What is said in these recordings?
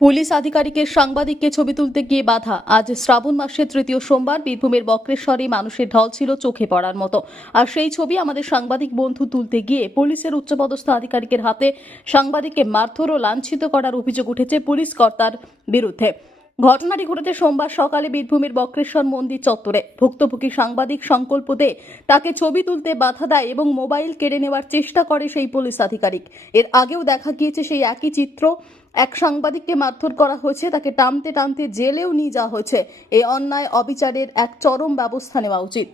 Police আধিকারিকের সাংবাদিককে ছবি তুলতে গিয়ে বাধা। আজ শ্রাবণ মাসের তৃতীয় সোমবার বীরভূমের বক্রেশ্বরে মানুষের ঢল ছিল চোখে পড়ার মতো। আর সেই ছবি আমাদের সাংবাদিক বন্ধু তুলতে গিয়ে পুলিশের উচ্চপদস্থ আধিকারিকের হাতে সাংবাদিককে মারধর ও লাঞ্ছিত করার অভিযোগ উঠেছে পুলিশ কর্তার বিরুদ্ধে। ঘটনাটি ঘটেছে সোমবার সকালে বীরভূমের বক্রেশ্বর মন্দির চত্বরে। ভুক্তভোগী সাংবাদিক সংকল্প দে তাকে ছবি তুলতে বাধা দেয় এবং মোবাইল কেড়ে নেওয়ার চেষ্টা করে সেই পুলিশ আধিকারিক। এর আগেও দেখা গিয়েছে সেই একই চিত্র। এক সাংবাদিককে মারধর করা হয়েছে, তাকে টানতে টানতে জেলেও নিয়ে যাওয়া হয়েছে। এই অন্যায় অবিচারের এক চরম ব্যবস্থা নেওয়া উচিত।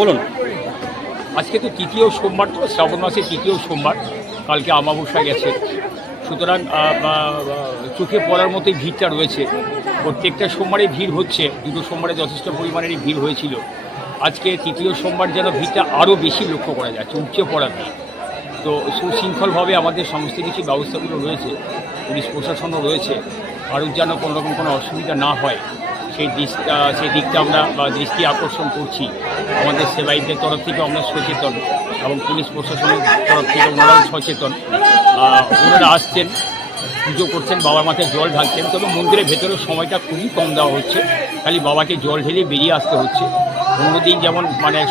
বলুন, আজকে তো তৃতীয় সোমবার, তো শ্রাবণ মাসের তৃতীয় সোমবার, কালকে অমাবস্যা গেছে, সুতরাং চোখে পড়ার মতোই ভিড়টা রয়েছে। প্রত্যেকটা সোমবারে ভিড় হচ্ছে, দুটো সোমবারে যথেষ্ট পরিমাণেরই ভিড় হয়েছিল। আজকে তৃতীয় সোমবার যেন ভিড়টা আরও বেশি লক্ষ্য করা যাচ্ছে, উপচে পড়া ভিড়। তো সুশৃঙ্খলভাবে আমাদের সমস্ত কিছু ব্যবস্থাগুলো রয়েছে, পুলিশ প্রশাসনও রয়েছে, কারোর যেন কোনোরকম কোনো অসুবিধা না হয় সেই দিকটা আমরা দৃষ্টি আকর্ষণ করছি। আমাদের সেবাইদের তরফ থেকে আমরা সচেতন এবং পুলিশ প্রশাসনের তরফ থেকে ওনারাও সচেতন। ওনারা আসছেন, পুজো করছেন, বাবার মাথায় জল ঢালছেন, তবে মন্দিরের ভেতরের সময়টা খুবই কম দেওয়া হচ্ছে, খালি বাবাকে জল ঢেলে বেরিয়ে আসতে হচ্ছে। অন্যদিন যেমন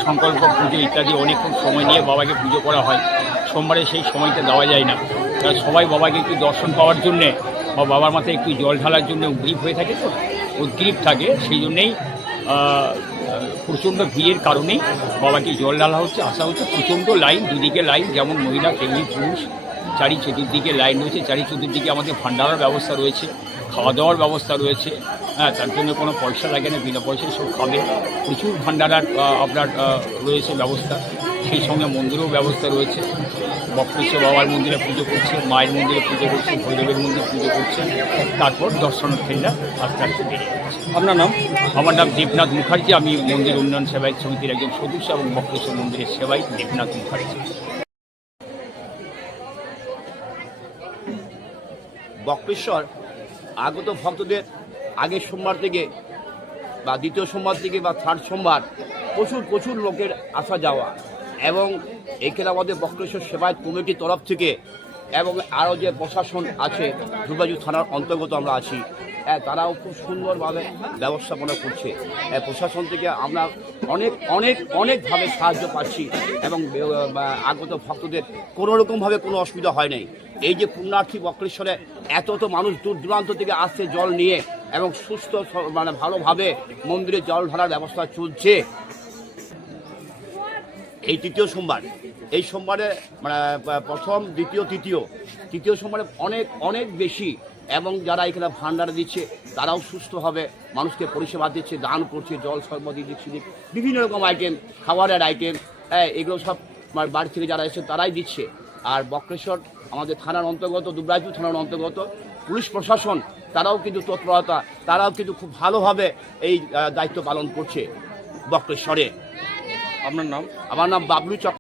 সংকল্প পুজো ইত্যাদি অনেকক্ষণ সময় নিয়ে বাবাকে পুজো করা হয়, সোমবারে সেই সময়টা দেওয়া যায় না। সবাই বাবাকে একটু দর্শন পাওয়ার জন্যে বা বাবার মাথায় একটু জল ঢালার জন্য উদ্গ্রীব হয়ে থাকে, তো উদ্গ্রীব থাকে, সেই জন্যেই প্রচণ্ড ভিড়ের কারণেই বাবাকে জল ঢালা হচ্ছে, আসা হচ্ছে। প্রচণ্ড লাইন, দুদিকে লাইন, যেমন মহিলা তেমনি পুরুষ, চারি চতুর্দিকে লাইন রয়েছে। চারি চতুর্দিকে আমাদের ভান্ডারার ব্যবস্থা রয়েছে, খাওয়া দাওয়ার ব্যবস্থা রয়েছে। হ্যাঁ, তার জন্য কোনো পয়সা লাগে না, বিনা পয়সায় সব খাবে। প্রচুর ভাণ্ডারার আপনার রয়েছে ব্যবস্থা, সেই সঙ্গে মন্দিরেও ব্যবস্থা রয়েছে। বক্রেশ্বর বাবার মন্দিরে পুজো করছে, মায়ের মন্দিরে পুজো করছে, ভৈরবের মন্দিরে পুজো করছে, তারপর দর্শনার্থীরা আস্তে আস্তে বেরিয়ে যাচ্ছে। আপনার নাম? আমার নাম দেবনাথ মুখার্জি, আমি মন্দির উন্নয়ন সেবায়ত সমিতির একজন সদস্য এবং বক্রেশ্বর মন্দিরের সেবায়িত দেবনাথ মুখার্জি। বক্রেশ্বর আগত ভক্তদের আগের সোমবার থেকে বা দ্বিতীয় সোমবার থেকে বা থার্ড সোমবার প্রচুর লোকের আসা যাওয়া, এবং এখানে আমাদের বক্রেশ্বর সেবায়ত কমিটির তরফ থেকে এবং আরও যে প্রশাসন আছে, দুর্গাজু থানার অন্তর্গত আমরা আছি, তারাও খুব সুন্দরভাবে ব্যবস্থাপনা করছে। প্রশাসন থেকে আমরা অনেকভাবে সাহায্য পাচ্ছি এবং আগত ভক্তদের কোনো রকমভাবে কোনো অসুবিধা হয় নাই। এই যে পুণ্যার্থী বক্রেশ্বরে এত মানুষ দূর দূরান্ত থেকে আসছে জল নিয়ে, এবং সুস্থ ভালোভাবে মন্দিরে জল ঢালার ব্যবস্থা চলছে। এই তৃতীয় সোমবার, এই সোমবারে প্রথম, দ্বিতীয়, তৃতীয় সোমবারে অনেক বেশি, এবং যারা এখানে ভান্ডার দিচ্ছে তারাও সুস্থভাবে মানুষকে পরিষেবা দিচ্ছে, দান করছে, জল শরবত দিচ্ছে, বিভিন্ন রকম আইটেম, খাবারের আইটেম, এগুলো সব বাড়ি থেকে যারা এসে তারাই দিচ্ছে। আর বক্রেশ্বর আমাদের থানার অন্তর্গত, দুবরাজপুর থানার অন্তর্গত পুলিশ প্রশাসন তারাও কিন্তু তৎপরতা, তারাও কিন্তু খুব ভালোভাবে এই দায়িত্ব পালন করছে বক্রেশ্বরে। আপনার নাম? আমার নাম বাবলু চক্র।